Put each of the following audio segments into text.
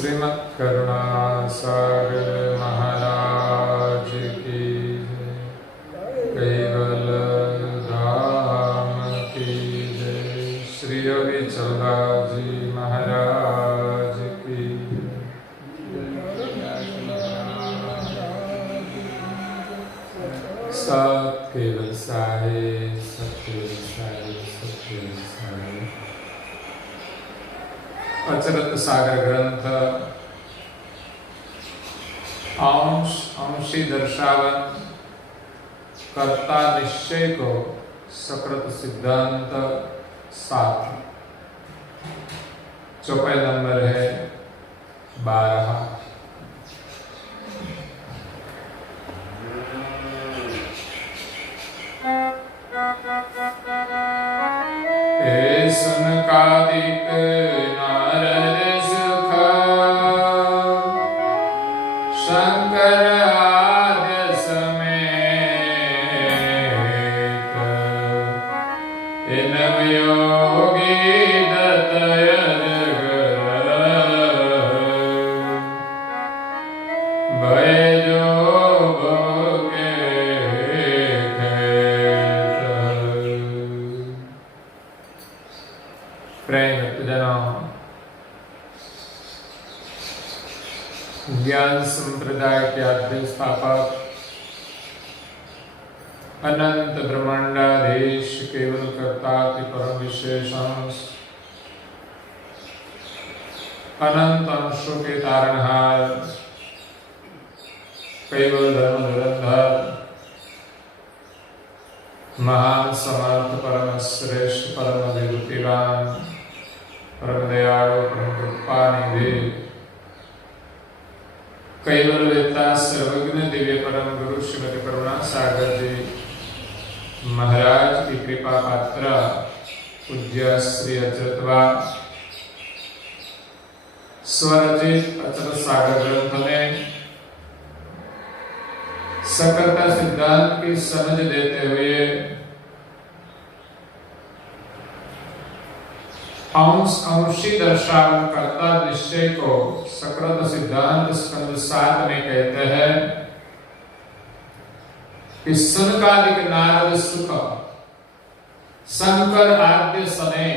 श्रीमद् करुणासागर महाराज की जय। केवल धाम की जय। श्री योगी चलदास जी महाराज की सत केवल साहे, सत केवल साहे, सत केवल साहे। अचरत सागर ग्रंथ अंश अंशी दर्शावन कर्ता निश्चय को सकृत सिद्धांत 7। चौपाई नंबर है 12। सनकादिक नारद सुख शंकर आद्य समेत इन योगी दत्त भय जो ज्ञान संप्रदाय के आद्य स्थापक अनंत ब्रह्मांडाधीश केवल कर्ता के परम विशेष अंश अनंत अंशों के तारणहार केवल धर्म धुरंधर महान समर्थ परम श्रेष्ठ परम विभूतिवान परम दयालु परम कृपा निधि केवल वेता सर्वज्ञ दिव्य परम गुरु श्रीमती करुणा सागर जी महाराज की कृपा पात्र पूज्य श्री अचरतवा स्वरचित अचरत सागर ग्रंथ में सकर्ता सिद्धांत की समझ देते हुए अंश अंशी दर्शावन कर्ता निश्चय को सकृत सिद्धांत स्कंद 7 में कहते हैं कि सनकादिक नारद सुख शंकर आद्य सने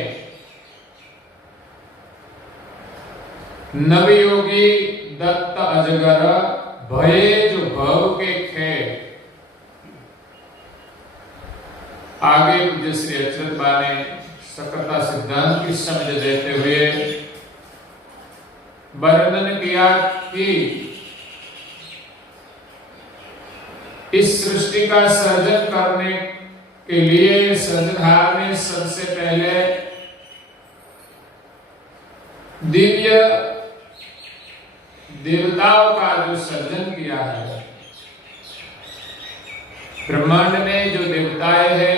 नवयोगी दत्त अजगर भये जो भव के खे। आगे पूज्य श्री अचरत बा ने सकर्ता सिद्धांत की समझ देते हुए वर्णन किया कि इस सृष्टि का सर्जन करने के लिए सृजनहार ने सबसे पहले दिव्य देवताओं का जो सर्जन किया है। ब्रह्मांड में जो देवताएं हैं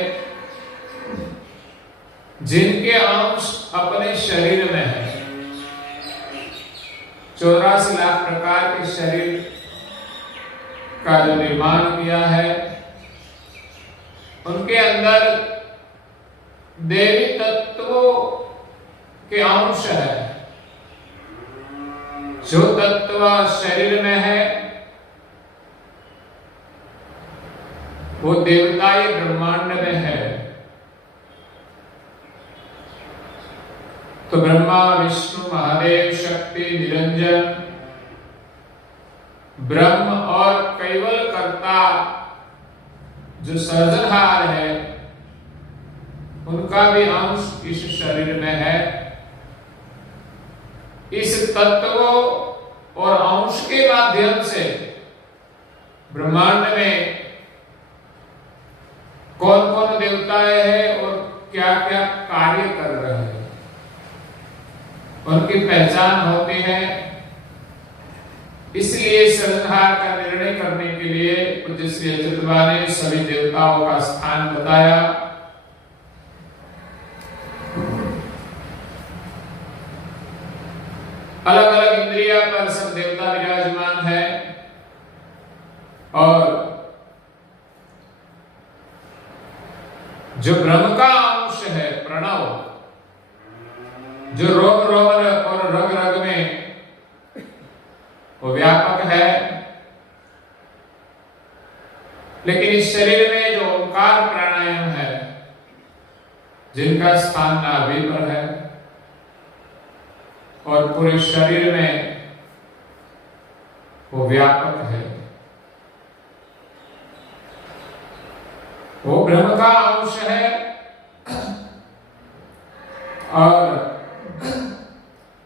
जिनके अंश अपने शरीर में है, 84 लाख प्रकार के शरीर का जो निर्माण किया है, उनके अंदर देवी तत्वों के अंश है। जो तत्व शरीर में है वो देवताई ब्रह्मांड में है। तो ब्रह्मा विष्णु महादेव शक्ति निरंजन ब्रह्म और केवल कर्ता जो सर्जनहार है उनका भी अंश इस शरीर में है। इस तत्वों और अंश के माध्यम से ब्रह्मांड में कौन कौन देवताएं हैं और क्या क्या कार्य कर रहे हैं उनकी पहचान होती है। इसलिए सृजनहार का निर्णय करने के लिए पूज्य श्री अचरतवा ने सभी देवताओं का स्थान बताया। अलग अलग इंद्रिया पर सब देवता विराजमान है और जो ब्रह्म का अंश है प्रणव, जो रोम रोम और रग रग में वो व्यापक है, लेकिन इस शरीर में जो ओंकार प्राणायाम है, जिनका स्थान नाभि पर है और पूरे शरीर में वो व्यापक है, वो ब्रह्म का अंश है। और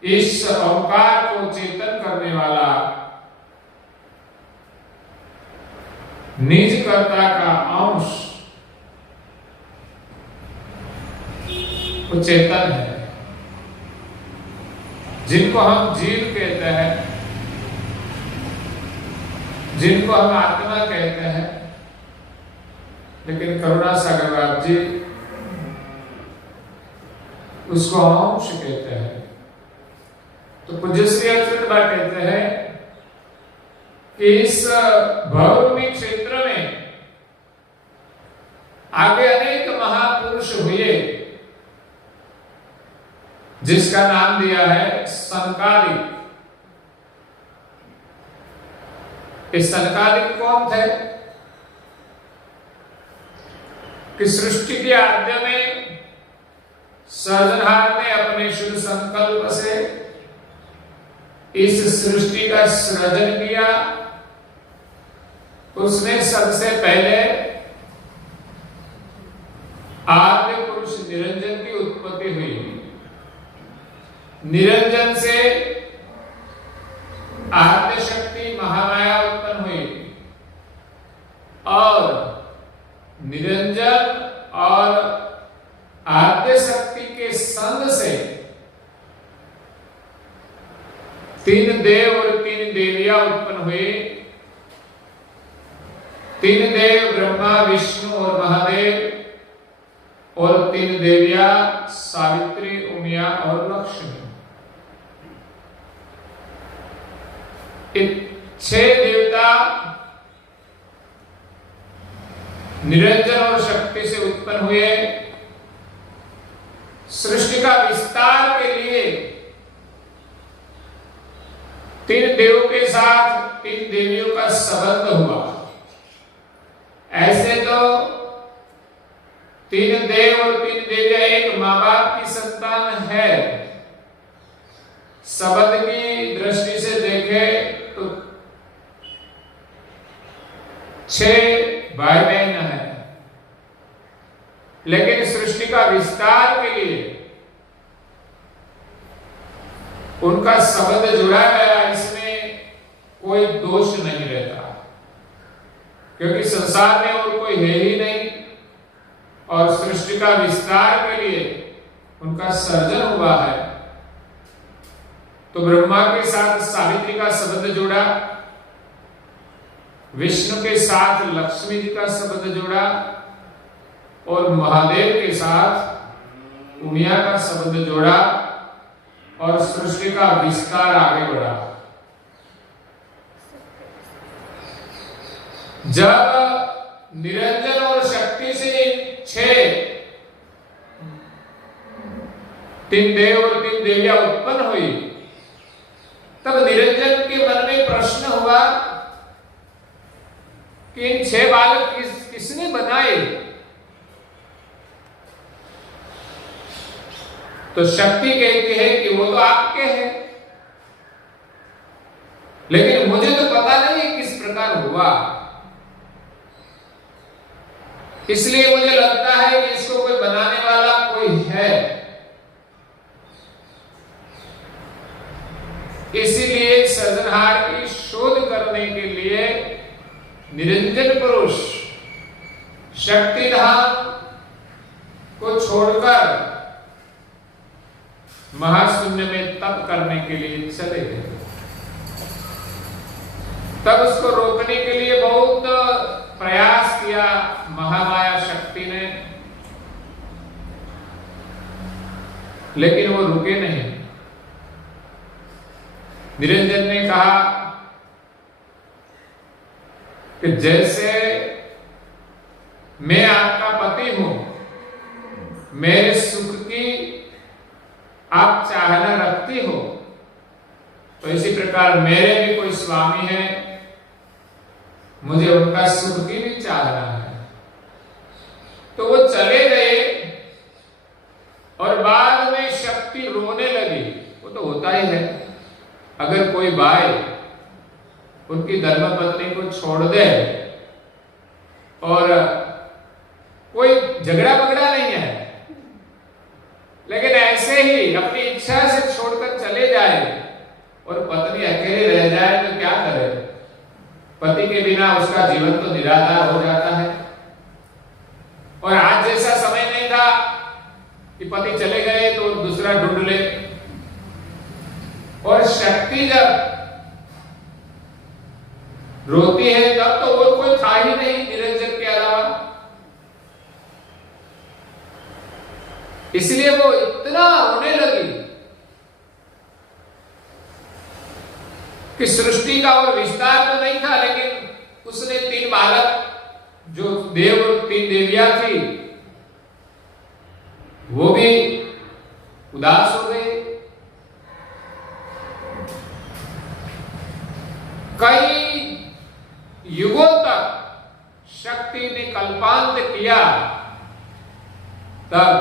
इस ओंकार को चेतन करने वाला निज कर्ता का अंश वो चेतन है, जिनको हम जीव कहते हैं, जिनको हम आत्मा कहते हैं, लेकिन करुणा सागर बाप जी उसको अंश कहते हैं। तो पूज्य श्री अच्युत बाबा कहते हैं कि इस भवरूपी क्षेत्र में आगे अनेक महापुरुष हुए, जिसका नाम दिया है सनकादिक। इस सनकादिक कौन थे? कि सृष्टि के आद्य में सृजनहार ने अपने शुद्ध संकल्प से इस सृष्टि का सृजन किया। उसमें सबसे पहले आद्य पुरुष निरंजन की उत्पत्ति हुई। निरंजन से आद्य शक्ति महामाया उत्पन्न हुई और निरंजन और आद्य शक्ति के संग से तीन देव और तीन देवियां उत्पन्न हुए। तीन देव ब्रह्मा, विष्णु और महादेव और तीन देवियां सावित्री, उमिया और लक्ष्मी। छह देवता निरंजन और शक्ति से उत्पन्न हुए। सृष्टि का विस्तार के लिए तीन देवों के साथ तीन देवियों का संबंध हुआ। ऐसे तो तीन देव और तीन देवियां एक माँ बाप की संतान है। संबंध की दृष्टि से देखे तो छह भाई बहन है, लेकिन सृष्टि का विस्तार के लिए उनका संबंध जुड़ा गया। इसमें कोई दोष नहीं रहता, क्योंकि संसार में और कोई है ही नहीं और सृष्टि का विस्तार के लिए उनका सर्जन हुआ है। तो ब्रह्मा के साथ सावित्री का संबंध जुड़ा, विष्णु के साथ लक्ष्मी जी का संबंध जुड़ा और महादेव के साथ उमिया का संबंध जोड़ा और सृष्टि का विस्तार आगे बढ़ा। जब निरंजन और शक्ति से छह तीन देव और तीन देवियां उत्पन्न हुई, तब निरंजन के मन में प्रश्न हुआ कि इन छह बालक किसने बनाए? तो शक्ति कहती है कि वो तो आपके हैं, लेकिन मुझे तो पता नहीं किस प्रकार हुआ, इसलिए मुझे लगता है कि इसको कोई बनाने वाला कोई है। इसीलिए सृजनहार की शोध करने के लिए निरंजन पुरुष शक्तिधाम को छोड़कर महाशून्य में तप करने के लिए चले गए। तब उसको रोकने के लिए बहुत प्रयास किया महामाया शक्ति ने, लेकिन वो रुके नहीं। निरंजन ने कहा कि जैसे मैं आपका पति हूं, मेरे सुख की आप चाहना रखती हो, तो इसी प्रकार मेरे भी कोई स्वामी है, मुझे उनका सुख की भी चाहना है। तो वो चले गए और बाद में शक्ति रोने लगी। वो तो होता ही है, अगर कोई भाई उनकी धर्मपत्नी को छोड़ दे और कोई झगड़ा बगड़ा नहीं है, लेकिन ऐसे ही अपनी इच्छा से छोड़कर चले जाए और पत्नी अकेले रह जाए तो क्या करे? पति के बिना उसका जीवन तो निराधार हो जाता है। और आज जैसा समय नहीं था कि पति चले गए तो दूसरा ढूंढ ले। और शक्ति जब रोती है तब तो और कोई था ही नहीं निरंजन के अलावा, इसलिए वो इतना रोने लगी कि सृष्टि का और विस्तार तो नहीं था, लेकिन उसने 3 बालक जो देव और 3 देवियां थी वो भी उदास हो गए। कई युगों तक शक्ति ने कल्पांत किया, तब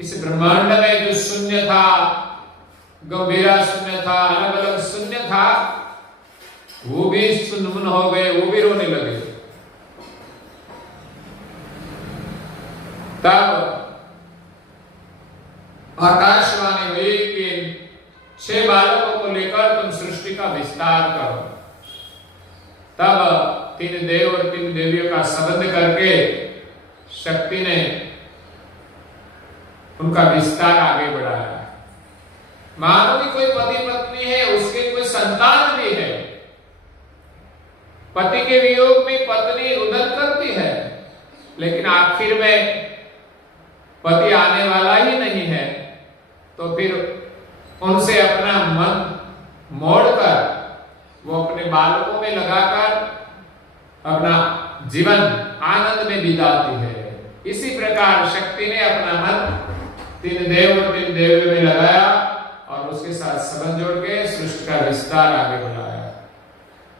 इस ब्रह्मांड में जो शून्य था, गंभीरा शून्य था, अलग अलग शून्य था, वो भी सुन्न हो गए, वो भी रोने लगे। तब आकाशवाणी हुई कि 6 बालकों को लेकर तुम सृष्टि का विस्तार करो। तब 3 देव और 3 देवियों का संबंध करके शक्ति ने उनका विस्तार आगे बढ़ाया। मानो कि कोई पति पत्नी है, उसके कोई संतान भी है, पति के वियोग में पत्नी रुदन करती है, लेकिन आखिर में पति आने वाला ही नहीं है, तो फिर उनसे अपना मन मोड़कर वो अपने बालकों में लगाकर अपना जीवन आनंद में बिताती है। इसी प्रकार शक्ति ने अपना मन 3 देव और 3 देवियों में लगाया और उसके साथ संबंध जोड़ के सृष्टि का विस्तार आगे बढ़ाया।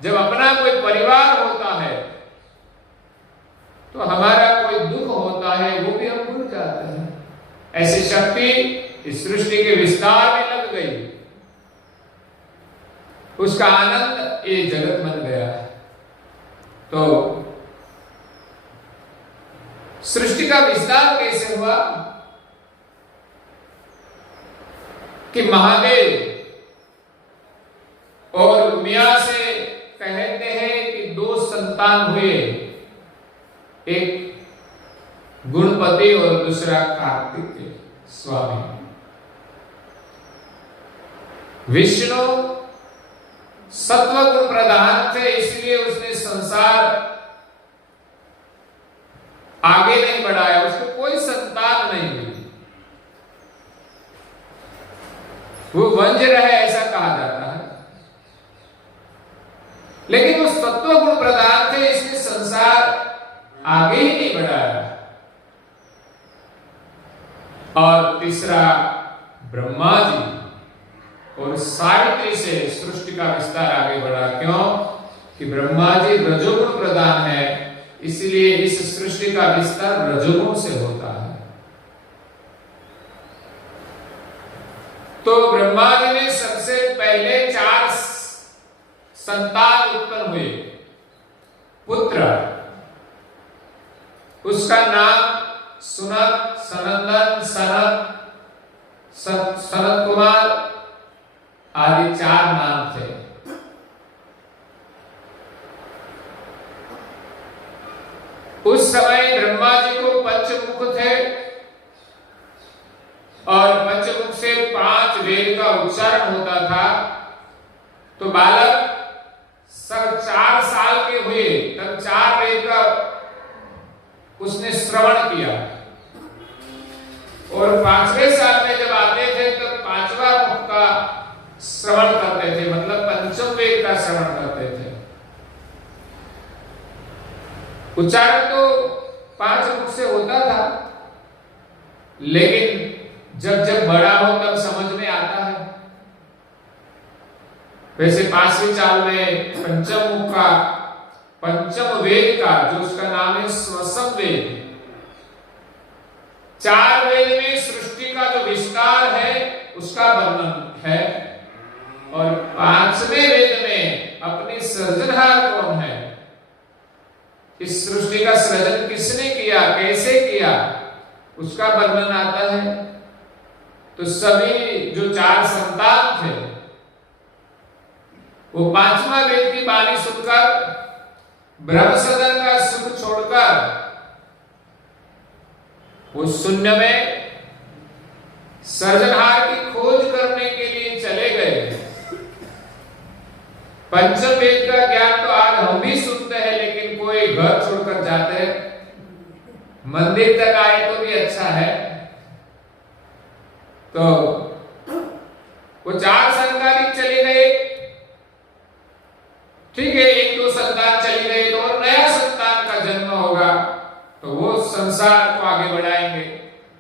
जब अपना कोई परिवार होता है तो हमारा कोई दुख होता है, वो भी हम भूल जाते हैं। ऐसी शक्ति इस सृष्टि के विस्तार में लग गई, उसका आनंद ये जगत बन गया। तो सृष्टि का विस्तार कैसे हुआ कि महादेव और उमिया से कहते हैं कि 2 संतान हुए, एक गुणपति और दूसरा कार्तिकेय स्वामी। विष्णु सत्व गुण प्रधान थे, इसलिए उसने संसार आगे नहीं बढ़ाया, उसको कोई संतान नहीं मिली, वो वंज रहे ऐसा कहा जाता है। लेकिन वो सत्व गुण प्रधान थे, इसलिए संसार आगे ही नहीं बढ़ाया। और तीसरा ब्रह्मा जी और सावित्री से सृष्टि का विस्तार आगे बढ़ा। क्यों? कि ब्रह्मा जी रजोगुण प्रधान है, इसलिए इस सृष्टि का विस्तार रजोगुण से होता है। तो ब्रह्मा जी ने सबसे पहले 4 संतान उत्पन्न हुए, पुत्र। उसका नाम सुनत, सनंदन, सनत कुमार आदि 4 नाम थे। उस समय ब्रह्मा जी को पंचमुख थे और पंचमुख से 5 वेद का उच्चारण होता था। तो बालक सब 4 साल के हुए तब 4 वेद का उसने श्रवण किया और 5वें साल में जब आते थे तब 5वां मुख का श्रवण करते थे, मतलब पंचम वेद का श्रवण करते थे। उच्चारण तो 5 मुख से होता था, लेकिन जब जब बड़ा हो तब समझ में आता है। वैसे 5वीं चाल में पंचम मुख का, पंचम वेद का, जो उसका नाम है स्वसम वेद, 4 वेद में सृष्टि का जो विस्तार है उसका वर्णन है, और 5वें वेद में अपने सृजनहार कौन है, इस सृष्टि का सृजन किसने किया, कैसे किया, उसका वर्णन आता है। तो सभी जो 4 संतान थे वो 5वां वेद की वाणी सुनकर ब्रह्म सदन का सुख छोड़कर उस शून्य में सृजनहार की खोज करने के लिए चले गए। पंचम वेद का ज्ञान तो आज हम भी सुनते हैं, लेकिन कोई घर छोड़कर जाते हैं, मंदिर तक आए तो भी अच्छा है। तो वो 4 संतान चले गए, ठीक है, 1-2 संतान चली गई तो और नया संतान का जन्म होगा, तो वो संसार को आगे बढ़ाएंगे।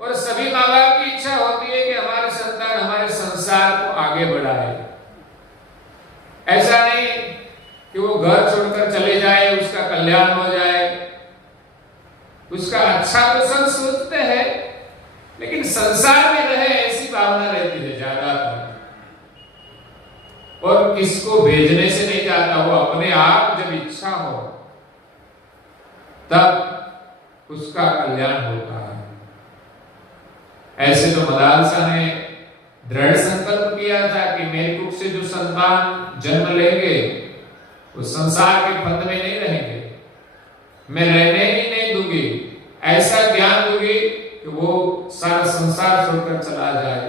और सभी माँ बाप की इच्छा होती है कि हमारे संतान हमारे संसार को आगे बढ़ाए। ऐसा नहीं कि वो घर छोड़कर चले जाए, उसका कल्याण हो जाए, उसका अच्छा तो सब सोचते हैं, लेकिन संसार में रहे ऐसी भावना रहती है ज्यादातर, और किसको भेजने से नहीं जाता, वो अपने आप जब इच्छा हो तब उसका कल्याण होता है। ऐसे तो मदालसा ने दृढ़ संकल्प किया था कि मेरे कुख से जो संतान जन्म लेंगे वो संसार के फंद में नहीं रहेंगे, मैं रहने ही नहीं दूंगी, ऐसा ज्ञान दूंगी कि वो सारा संसार छोड़कर चला जाए।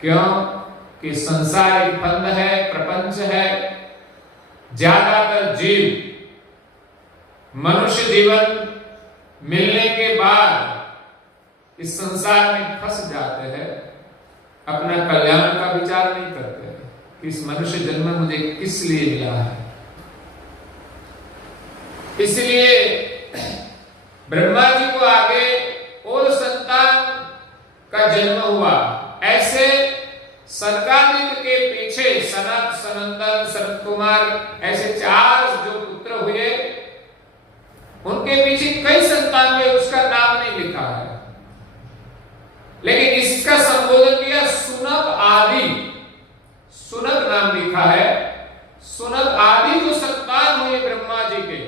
क्यों कि संसार एक फंद है, प्रपंच है। ज्यादातर जीव मनुष्य जीवन मिलने के बाद इस संसार में फंस जाते हैं, अपना कल्याण का विचार नहीं करते कि इस मनुष्य जन्म मुझे किस लिए मिला है। इसलिए ब्रह्मा जी को आगे और संतान का जन्म हुआ। ऐसे सनकादिक के पीछे सनत, सनंदन, सनत कुमार, ऐसे 4 जो पुत्र हुए, उनके पीछे कई संतान हुए, उसका नाम नहीं लिखा है, लेकिन इसका संबोधन किया सुनक आदि, सुनक नाम लिखा है। सुनक आदि जो संतान हुए ब्रह्मा जी के,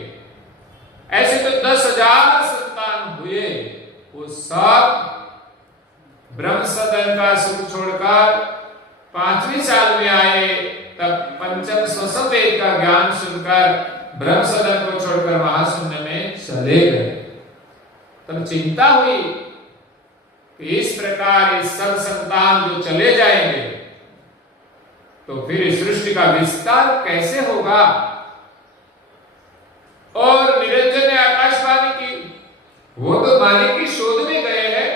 ऐसे तो 10,000 संतान हुए, वो सब ब्रह्म सदन का सुख छोड़कर 5वीं साल में आए, तब पंचम स्वसम वेद का ज्ञान सुनकर ब्रह्म सदन को छोड़कर महाशून्य में चले गए। तब चिंता हुई कि इस प्रकार ये सब संतान जो चले जाएंगे तो फिर इस सृष्टि का विस्तार कैसे होगा। और निरंजन ने आकाशवाणी की, वो तो मालिक की शोध में गए हैं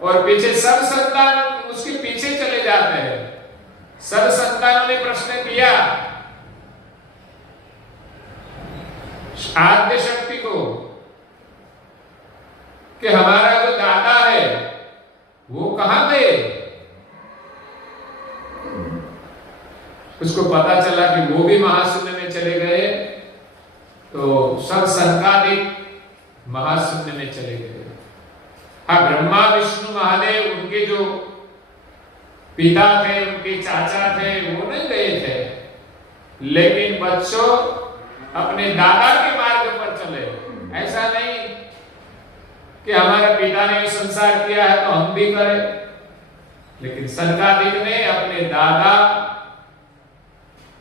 और पीछे सब संतान उसके पीछे चले जाते हैं। सब संतानों ने प्रश्न किया आद्य शक्ति को कि हमारा जो दादा है वो कहां गए। उसको पता चला कि वो भी महाशून्य में चले गए, तो सब संकादिक महाशून्य में चले गए। हाँ, ब्रह्मा विष्णु महादेव उनके जो पिता थे, उनके चाचा थे, वो नहीं गए थे, लेकिन बच्चों अपने दादा के मार्ग पर चले। ऐसा नहीं कि हमारे पिता ने संसार किया है तो हम भी करें, लेकिन संकादिक ने अपने दादा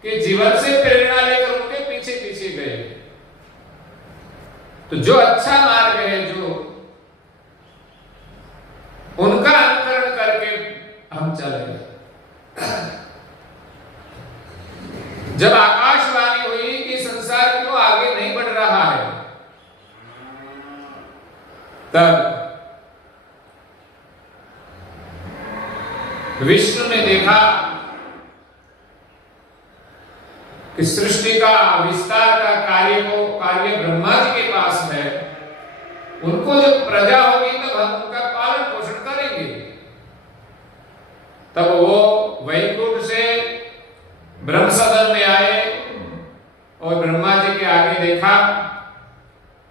के जीवन से प्रेरणा लेकर उनके पीछे पीछे गए। तो जो अच्छा मार्ग है, जो उनका अनुकरण करके हम चले। जब आकाशवाणी हुई कि संसार क्यों आगे नहीं बढ़ रहा है, तब विष्णु ने देखा कि सृष्टि का विस्तार का कार्य ब्रह्मा जी के पास है। उनको जब प्रजा होगी तब हम उनका पालन पोषण करेंगे। तब वो वैकुंठ से ब्रह्म सदन में आए और ब्रह्मा जी के आगे देखा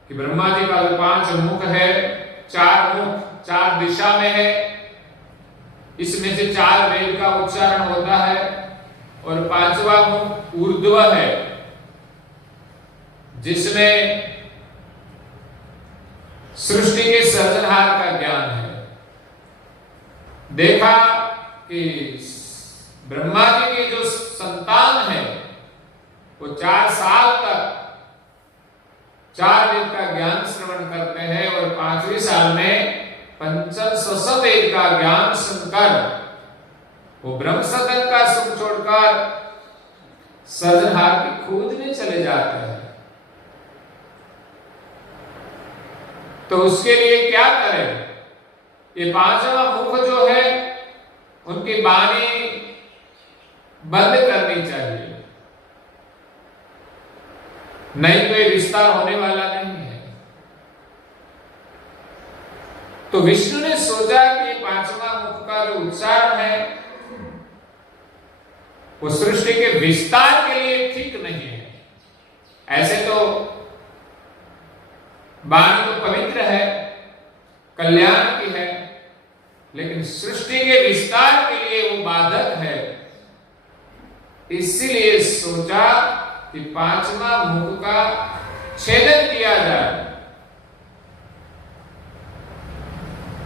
कि ब्रह्मा जी का जो 5 मुख है, 4 मुख 4 दिशा में है, इसमें से 4 वेद का उच्चारण होता है और 5वां मुख ऊर्ध्व है जिसमें सृष्टि के सृजनहार का ज्ञान है। देखा कि ब्रह्मा जी की जो संतान है वो 4 साल तक 4 वेद का ज्ञान श्रवण करते हैं और 5वें साल में पंचदश वेद का ज्ञान सुनकर वो ब्रह्म सदन का सुख छोड़कर सृजनहार की खोज में चले जाते हैं। तो उसके लिए क्या करें? ये 5वां मुख जो है उनकी वाणी बंद करनी चाहिए, नहीं तो ये विस्तार होने वाला नहीं है। तो विष्णु ने सोचा कि 5वां मुख का जो उच्चारण है वो सृष्टि के विस्तार के लिए ठीक नहीं है। ऐसे तो वाणी तो पवित्र है, कल्याण की है, लेकिन सृष्टि के विस्तार के लिए वो बाधक है। इसीलिए सोचा कि 5वां मुख का छेदन किया जाए।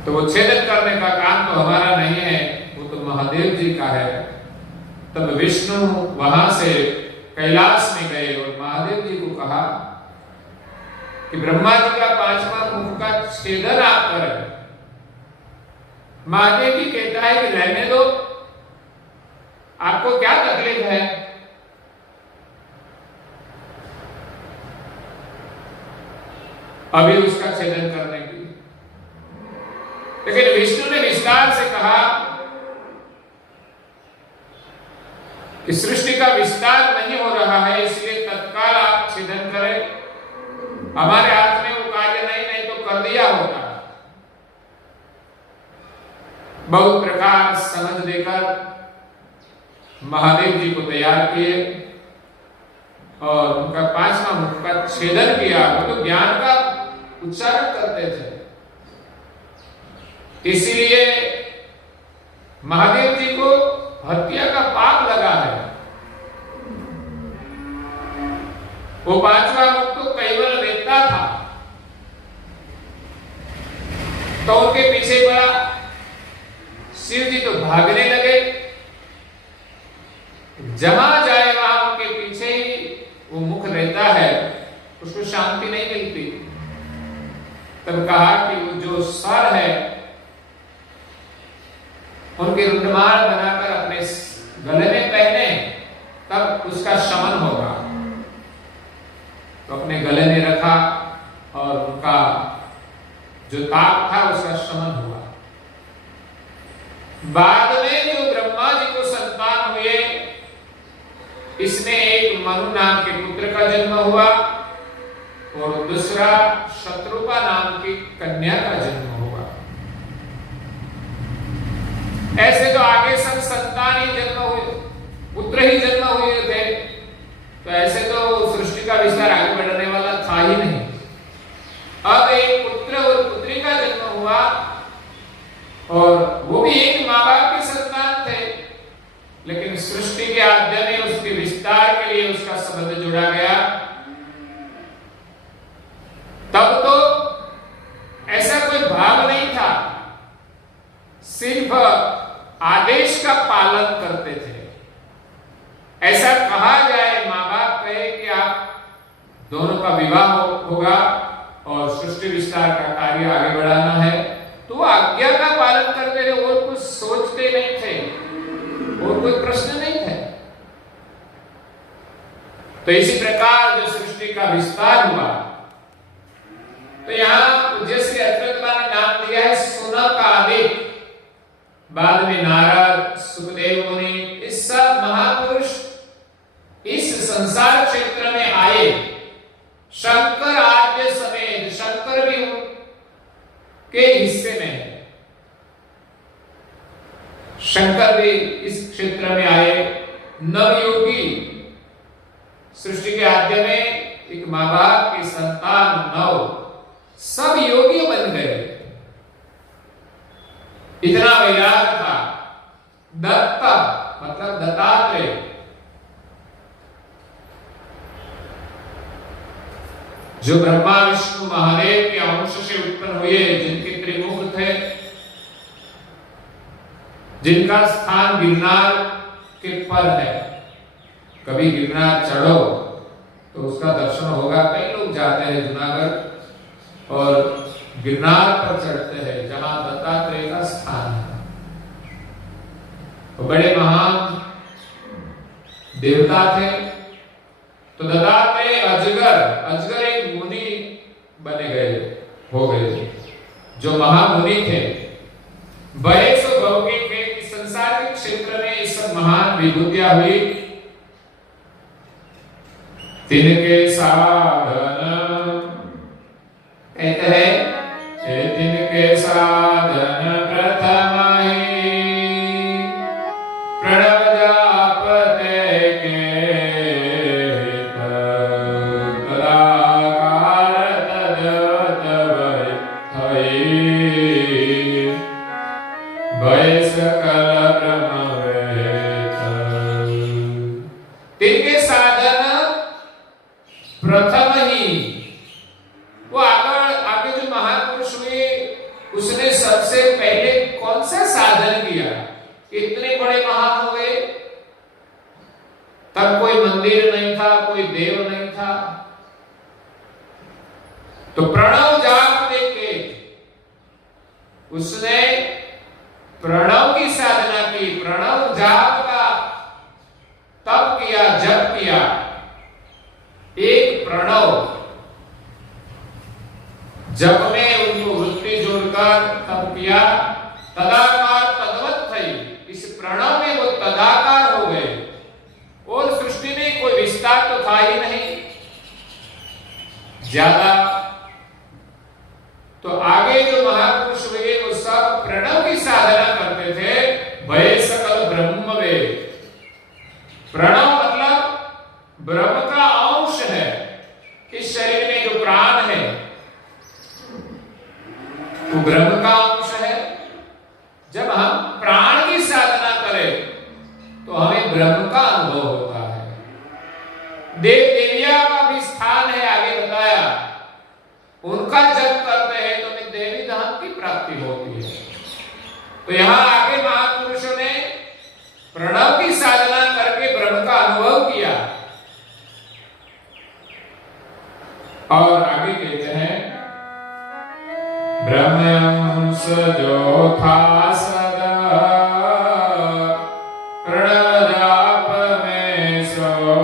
तो वो छेदन करने का काम तो हमारा नहीं है, वो तो महादेव जी का है। तब विष्णु वहां से कैलाश में गए और महादेव जी को कहा कि ब्रह्मा जी का 5वां मुख का छेदन आप करें। महादेव जी कहता है कि रहने दो, आपको क्या तकलीफ है? अभी उसका छेदन करने की। लेकिन विष्णु ने विस्तार से कहा कि सृष्टि का विस्तार नहीं हो रहा है, इसलिए तत्काल आप छेदन करें। हमारे हाथ में वो कार्य नहीं तो कर दिया होता। बहुत प्रकार समझ देकर महादेव जी को तैयार किए और उनका 5वां मुख का छेदन किया। वो तो ज्ञान का उच्चारण करते थे, इसीलिए महादेव जी को हत्या का पाप लगा है। वो 5वां मुख तो केवल वेदता था, तो उनके पीछे पड़ा। शिव जी तो भागने लगे, जहां जाए वहां उनके पीछे ही वो मुख रहता है, उसको शांति नहीं मिलती। तब कहा कि वो जो सर है उनके रुंडमाल बनाकर अपने गले में पहने, तब उसका शमन होगा। तो अपने गले में रखा और उनका जो ताप था उसका शमन हुआ। बाद में जो ब्रह्मा जी को संतान हुए, इसमें एक मनु नाम के पुत्र का जन्म हुआ और दूसरा शत्रुपा नाम की कन्या का जन्म हुआ। ऐसे तो आगे सब संतान ही जन्म हुए, पुत्र ही जन्म हुए थे, तो ऐसे तो सृष्टि का विस्तार आगे बढ़ने वाला था ही नहीं। अब एक पुत्र और पुत्री का जन्म हुआ और वो भी एक माँ बाप के संतान थे, लेकिन सृष्टि के आद्य में उसके विस्तार के लिए उसका संबंध जोड़ा गया। तब तो ऐसा कोई भाव नहीं था, सिर्फ आदेश का पालन करते थे। ऐसा कहा जाए, माँ बाप कहे कि आप दोनों का विवाह होगा और सृष्टि विस्तार का कार्य आगे बढ़ाना है, तो वो आज्ञा का पालन करते थे और कुछ सोचते नहीं थे और कोई प्रश्न नहीं थे। तो इसी प्रकार जो सृष्टि का विस्तार हुआ, तो यहाँ जैसे अत्रितबा ने नाम दिया है सुनकादिक। बाद में नारद, सुखदेव मुनि, इस सब महापुरुष इस संसार क्षेत्र में आए। शंकर आद्य समेत, शंकर भी उनके हिस्से में है। शंकर भी इस क्षेत्र में आए, नवयोगी, सृष्टि के आद्य में एक माँ बाप की संतान नव, सब योगी बन गए। इतना वैराग था। दत्त मतलब दत्तात्रेय, जो ब्रह्मा विष्णु महादेव के अंश से उत्पन्न हुए, जिनके त्रिमुख थे, जिनका स्थान गिरनार के पर है। कभी गिरनार चढ़ो तो उसका दर्शन होगा। कई लोग जाते हैं जूनागढ़ और गिरनार पर चढ़ते हैं, जहां दत्तात्रेय का स्थान है। तो बड़े महान देवता थे। तो दत्तात्रेय अजगर एक मुनि बने गए, हो गए, जो महामुनि थे। बड़े सो भौतिक थे कि संसार के क्षेत्र में इस सब महान विभूतियां हुई। तिनके साधन कहते हैं, तिनके साधन प्रथम ही प्रणव जापते के तदाकार तदवत भय सकल ब्रह्मवेत्त। तिनके साधन प्रथम ही, वो आगे जो महापुरुष हुए, उसने सबसे पहले कौन सा साधन किया? इतने बड़े महान हो गए, तब कोई मंदिर नहीं था, कोई देव नहीं था। तो प्रणव जाप देके उसने प्रणव की साधना की, प्रणव जाप का तप किया, जप किया। एक प्रणव जप में उनको वृत्ति जोड़कर तप किया। तदाकार तद्वत थई, इस प्रणव में वो तदाकार हो गए। और सृष्टि में कोई विस्तार तो था ही नहीं ज्यादा। तो आगे जो महापुरुष हुए वो सब प्रणव की साधना करते थे। भय सकल ब्रह्मवेत्त। प्रणव मतलब ब्रह्म का अंश है। इस शरीर में जो प्राण है वो ब्रह्म का अंश है। जब हम प्राण की साधना करें तो हमें ब्रह्म का अनुभव होता है। देव देविया का भी स्थान है, आगे बताया। उनका जप करते हैं तो हमें देवी धाम की प्राप्ति होती है। तो यहां आगे महापुरुषों ने प्रणव की साधना करके ब्रह्म का अनुभव किया। और आगे कहते हैं, ब्रह्मंस जो था सदा प्रणव जाप में सोया,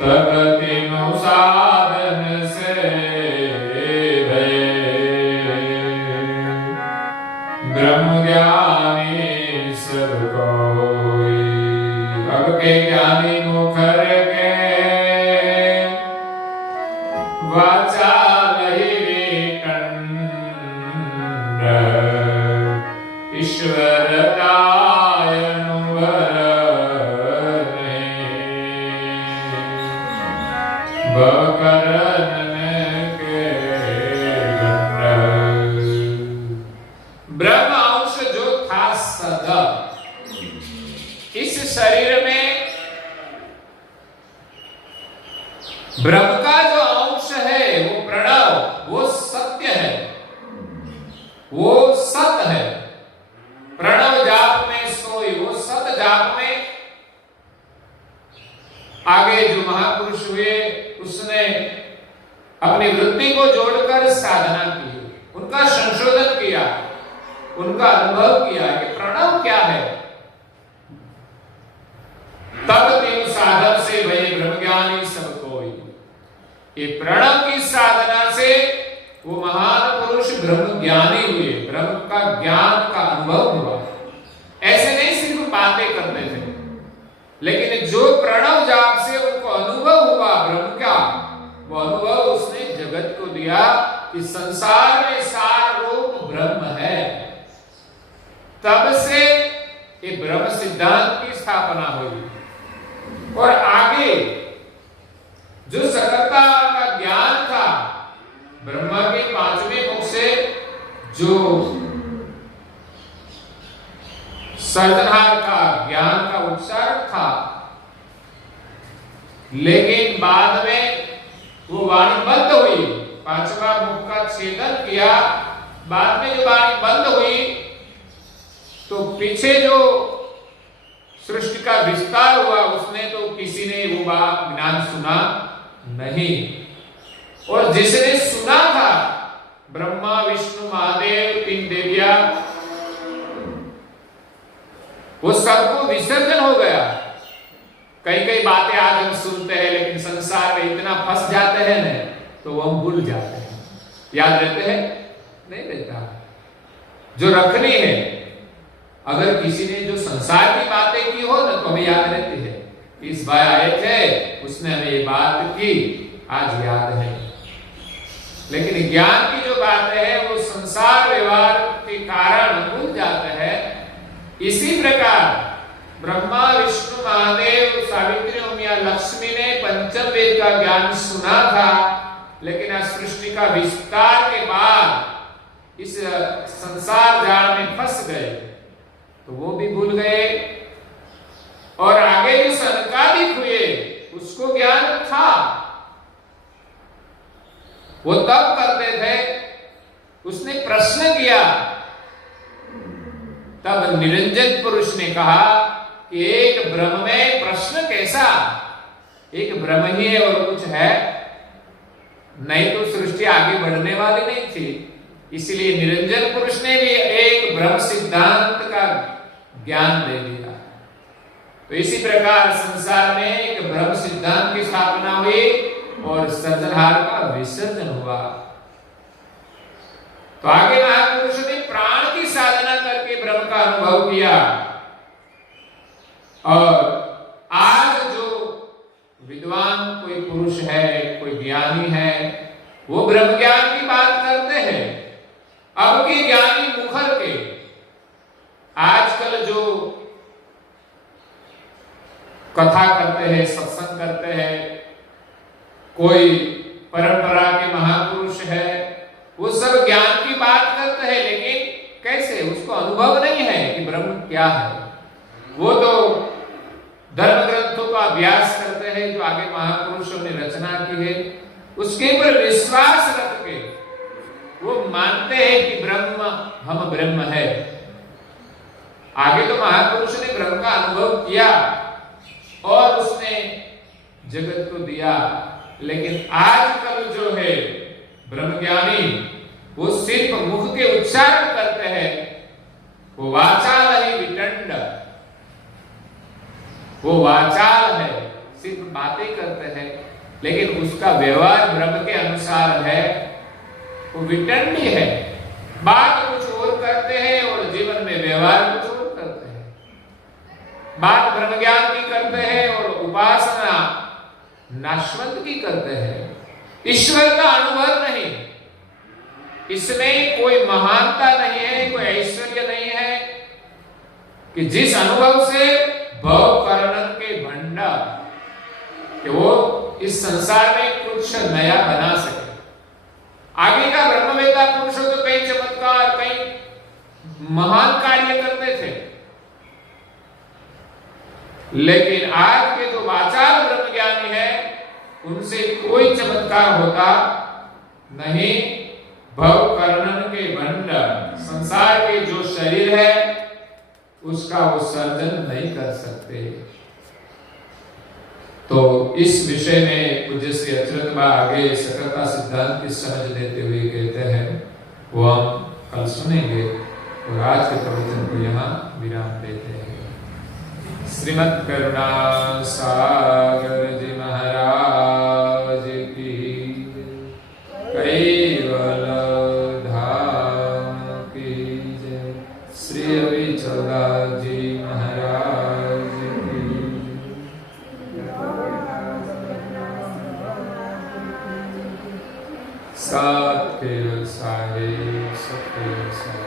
तब तीनों साधन से भय ब्रह्म ज्ञानी सब कोई। अब के ज्ञानी मुखर के वाचालहि विकण्ड ईश्वर दायनुवर बकरन के गंड। ब्रह्म अंश जो था सदा इस शरीर में, ब्रह्म का जो अंश है वो प्रणव, वो सत्य है, वो सत है। प्रणव जाप में सोई, वो सत जाप में। आगे जो महापुरुष हुए उसने अपनी वृत्ति को जोड़कर साधना की, उनका संशोधन किया, उनका अनुभव किया कि प्रणव क्या है। तब तीन साधन से भय ब्रह्मज्ञानी सब कोई। ये प्रणव की साधना से वो महान पुरुष ब्रह्म ज्ञानी हुए, ब्रह्म का ज्ञान का अनुभव हुआ। ऐसे नहीं सिर्फ बातें करते थे, लेकिन जो प्रणव जाप से उनको अनुभव हुआ ब्रह्म का, वो अनुभव उसने जगत को दिया कि संसार में सार रूप ब्रह्म है। तब से ये ब्रह्म सिद्धांत की स्थापना हुई। और आगे जो सकलता का ज्ञान था, ब्रह्मा के पांचवें मुख से जो सर्जनहार का ज्ञान का उच्चारण था, लेकिन बाद में वो वाणी बंद हुई, पांचवा मुख का छेदन किया, बाद में जो वाणी बंद हुई तो पीछे जो सृष्टि का विस्तार हुआ उसने तो किसी ने वो ज्ञान सुना नहीं। और जिसने सुना था, ब्रह्मा विष्णु महादेव तीन देविया, वो सबको विसर्जन हो गया। कई कई बातें आज हम सुनते हैं, लेकिन संसार में इतना फंस जाते हैं ना, तो वो हम भूल जाते हैं। याद रहते हैं? नहीं रहता। जो रखनी है, अगर किसी ने जो संसार की बातें की हो ना, तो हमें याद रहती है। इस बार आए थे, उसने हमें ये बात की, आज याद है। लेकिन ज्ञान की जो बात है वो संसार व्यवहार के कारण भूल जाते हैं। इसी प्रकार ब्रह्मा विष्णु महादेव सावित्री या लक्ष्मी ने पंचम वेद का ज्ञान सुना था, लेकिन सृष्टि का विस्तार के बाद इस संसार जाल में फंस गए, तो वो भी भूल गए। और आगे जो सनकादिक हुए उसको ज्ञान था, वो तब करते थे। उसने प्रश्न किया, तब निरंजन पुरुष ने कहा कि एक ब्रह्म में प्रश्न कैसा, एक ब्रह्म ही है और कुछ है नहीं, तो सृष्टि आगे बढ़ने वाली नहीं थी। इसलिए निरंजन पुरुष ने भी एक ब्रह्म सिद्धांत का ज्ञान दे दिया। तो इसी प्रकार संसार में एक ब्रह्म सिद्धांत की स्थापना हुई और सर्जनहार का विसर्जन हुआ। तो आगे महापुरुष ने प्राण की साधना करके ब्रह्म का अनुभव किया। और आज जो विद्वान कोई पुरुष है, कोई ज्ञानी है, वो ब्रह्म ज्ञान की बात करते हैं। अब के ज्ञानी मुखर के आजकल जो कथा करते हैं, सत्संग करते हैं, कोई परंपरा के महापुरुष है, वो सब ज्ञान की बात करते हैं, लेकिन कैसे, उसको अनुभव नहीं है कि ब्रह्म क्या है। वो तो धर्म ग्रंथों का अभ्यास करते हैं जो आगे महापुरुषों ने रचना की है, उसके ऊपर विश्वास रख के वो मानते हैं कि ब्रह्म, हम ब्रह्म है। आगे तो महापुरुष ने ब्रह्म का अनुभव किया और उसने जगत को दिया, लेकिन आजकल जो है ब्रह्मज्ञानी वो सिर्फ मुख के उच्चारण करते हैं, वो वाचाल ही विटंड, वो वाचाल है, सिर्फ बातें करते हैं, लेकिन उसका व्यवहार ब्रह्म के अनुसार है, वो विटंडी है। बात कुछ और करते हैं और जीवन में व्यवहार कुछ और करते हैं। बात ब्रह्म ज्ञान की करते हैं और उपासना नाशवंत की करते हैं। ईश्वर का अनुभव नहीं, इसमें कोई महानता नहीं है, कोई ऐश्वर्य नहीं है कि जिस अनुभव से भव करणन के भंडार, कि वो इस संसार में कुछ नया बना सके। आगे का ब्रह्मवेत्ता पुरुष तो कई चमत्कार, कई महान कार्य करते थे, लेकिन आज के जो वाचाल ब्रह्मज्ञानी है उनसे कोई चमत्कार होता नहीं। भव करणन के भंडार, संसार के जो शरीर है उसका वो सर्जन नहीं कर सकते। तो इस विषय में पूज्य श्री अच्युत आगे सकलता सिद्धांत की समझ देते हुए कहते हैं, वो हम कल सुनेंगे और आज के प्रवचन को यहाँ विराम देते हैं। श्रीमद् करुणा सागर जी महाराज की, कैवल धाम की जय। श्री अविचल जी महाराज की। सत्य साहेब, सत्य साहेब।